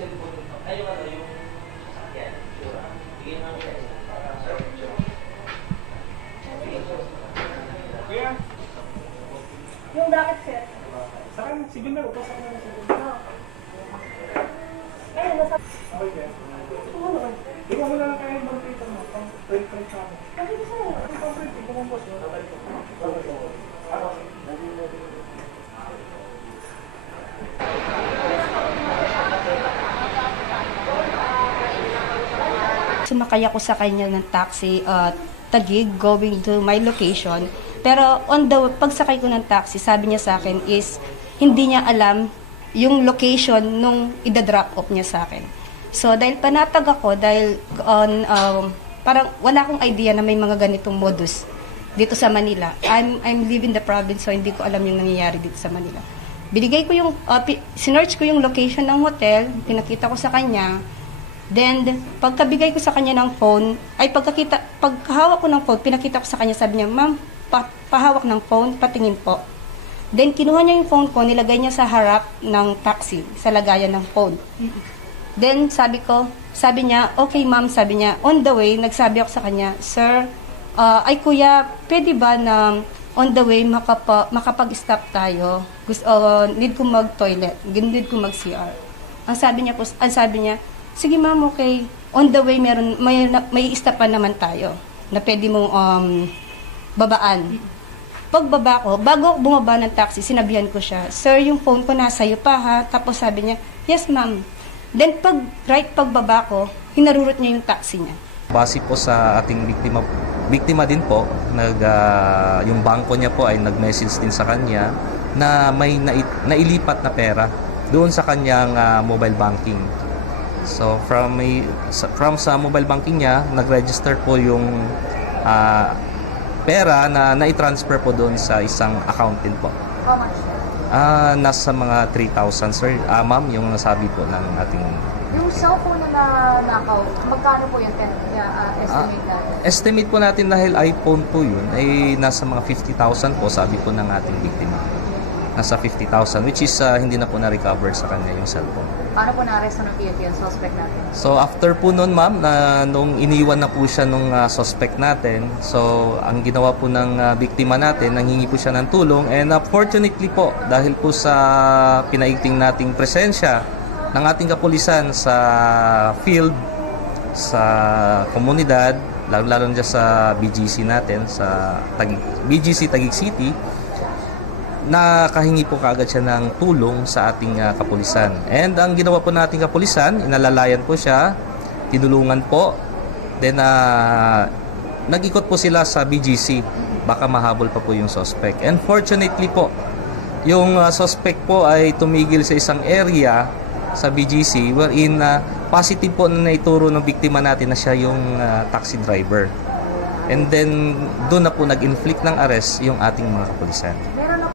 Yung bracket set. Sa akin, sige na, upo sa akin. Ayun, nasa... Okay. Ikaw mo na lang kayo bang paper mo, pang print ka mo. Kasi gusto mo. Pang print, ikaw mo boss. Sumakay ako sa kanya ng taxi Taguig going to my location. Pero pagsakay ko ng taxi, sabi niya sa akin is hindi niya alam yung location nung ida-drop off niya sa akin. So dahil panatag ako, dahil parang wala akong idea na may mga ganitong modus dito sa Manila. I'm living the province, so hindi ko alam yung nangyayari dito sa Manila. Binigay ko yung, sinearch ko yung location ng hotel, pinakita ko sa kanya. Then, pagkabigay ko sa kanya ng phone, pagkahawak ko ng phone, pinakita ko sa kanya, sabi niya, ma'am, pahawak ng phone, patingin po. Then, kinuha niya yung phone ko, nilagay niya sa harap ng taxi, sa lagayan ng phone. Then, sabi niya, okay ma'am, sabi niya, on the way, nagsabi ako sa kanya, sir, ay kuya, pwede ba na on the way makapag-stop tayo? Need ko mag-toilet, need ko mag-CR. Ang sabi niya, sige ma'am, okay. On the way, may stopan naman tayo na pwede mong babaan. Pagbaba ko, bago ako bumaba ng taxi, sinabihan ko siya, sir, yung phone ko nasa iyo pa ha. Tapos sabi niya, yes ma'am. Then pagbaba ko, hinarurot niya yung taxi niya. Base po sa ating biktima din po, yung bangko niya po ay nag-message din sa kanya na may nailipat na pera doon sa kanyang mobile banking. So from sa mobile banking niya, nag-register po yung pera na nai-transfer po doon sa isang account din po. How much? Nasa mga 3,000 sir. Ma'am, yung nasabi po ng ating... Yung cellphone na nakaw, magkano po yung estimate natin? Estimate po natin dahil iPhone po yun ay nasa mga 50,000 po, sabi po ng ating biktima. Nasa 50,000, which is hindi na po na-recover sa kanya yung cellphone. Paano po na-arresto ng PNP yung suspect natin? So after po nun ma'am, nung iniwan na po siya nung suspect natin, so ang ginawa po ng biktima natin, nanghingi po siya ng tulong, and fortunately po, dahil po sa pinaigting nating presensya ng ating kapulisan sa field, sa komunidad, lalo dyan sa BGC natin, sa BGC Taguig City, nakahingi po kaagad siya ng tulong sa ating kapulisan. And ang ginawa po nating kapulisan, inalalayan po siya, tinulungan po, then nag-ikot po sila sa BGC, baka mahabol pa po yung suspect. And fortunately po, yung suspect po ay tumigil sa isang area sa BGC wherein positive po na naituro ng biktima natin na siya yung taxi driver. And then doon na po nag-inflict ng arrest yung ating mga kapulisan.